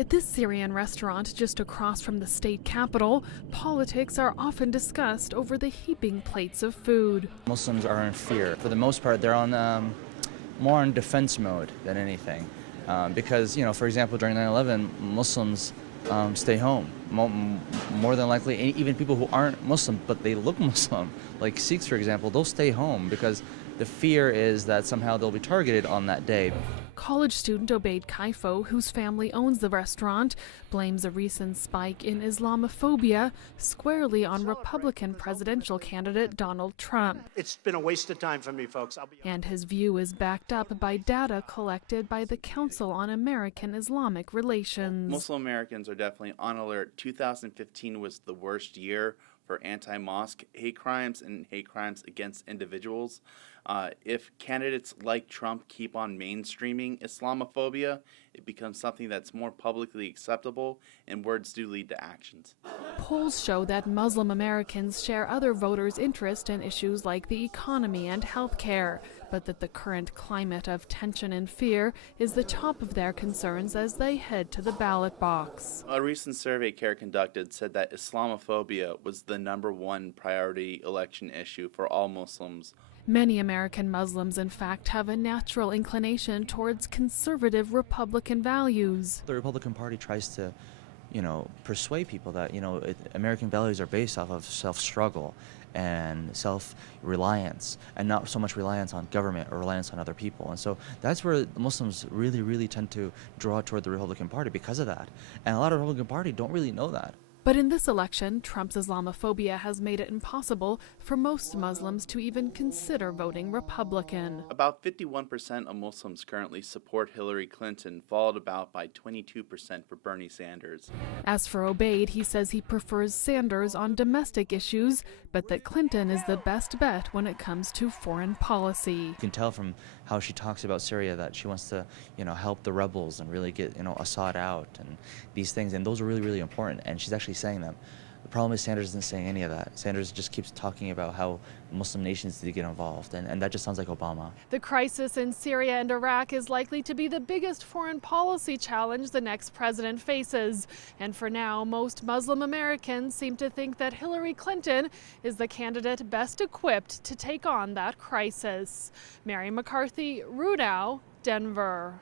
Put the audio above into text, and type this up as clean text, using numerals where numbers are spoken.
At this Syrian restaurant just across from the state capital, politics are often discussed over the heaping plates of food. Muslims are in fear. For the most part, they're on more on defense mode than anything. Because, for example, during 9/11, Muslims stay home. More than likely, even people who aren't Muslim, but they look Muslim, like Sikhs, for example, they'll stay home because the fear is that somehow they'll be targeted on that day. College student Obaid Kaifo, whose family owns the restaurant, blames a recent spike in Islamophobia squarely on Republican presidential candidate Donald Trump. It's been a waste of time for me, folks. And his view is backed up by data collected by the Council on American Islamic Relations. Muslim Americans are definitely on alert. 2015 was the worst year for anti-mosque hate crimes and hate crimes against individuals. If candidates like Trump keep on mainstreaming Islamophobia, it becomes something that's more publicly acceptable, and words do lead to actions. Polls show that Muslim Americans share other voters' interest in issues like the economy and health care, but that the current climate of tension and fear is the top of their concerns as they head to the ballot box. A recent survey CARE conducted said that Islamophobia was the #1 priority election issue for all Muslims. Many American Muslims, in fact, have a natural inclination towards conservative Republican values. The Republican Party tries to, persuade people that, American values are based off of self-struggle and self-reliance and not so much reliance on government or reliance on other people. And so that's where Muslims really, really tend to draw toward the Republican Party because of that. And a lot of the Republican Party don't really know that. But in this election, Trump's Islamophobia has made it impossible for most Muslims to even consider voting Republican. About 51% of Muslims currently support Hillary Clinton, followed about by 22% for Bernie Sanders. As for Obaid, he says he prefers Sanders on domestic issues, but that Clinton is the best bet when it comes to foreign policy. You can tell from how she talks about Syria that she wants to, help the rebels and really get, Assad out and these things. And those are really, really important. And she's actually saying them. The problem is Sanders isn't saying any of that. Sanders just keeps talking about how Muslim nations need to get involved, and that just sounds like Obama. The crisis in Syria and Iraq is likely to be the biggest foreign policy challenge the next president faces. And for now, most Muslim Americans seem to think that Hillary Clinton is the candidate best equipped to take on that crisis. Mary McCarthy, RUNOW, Denver.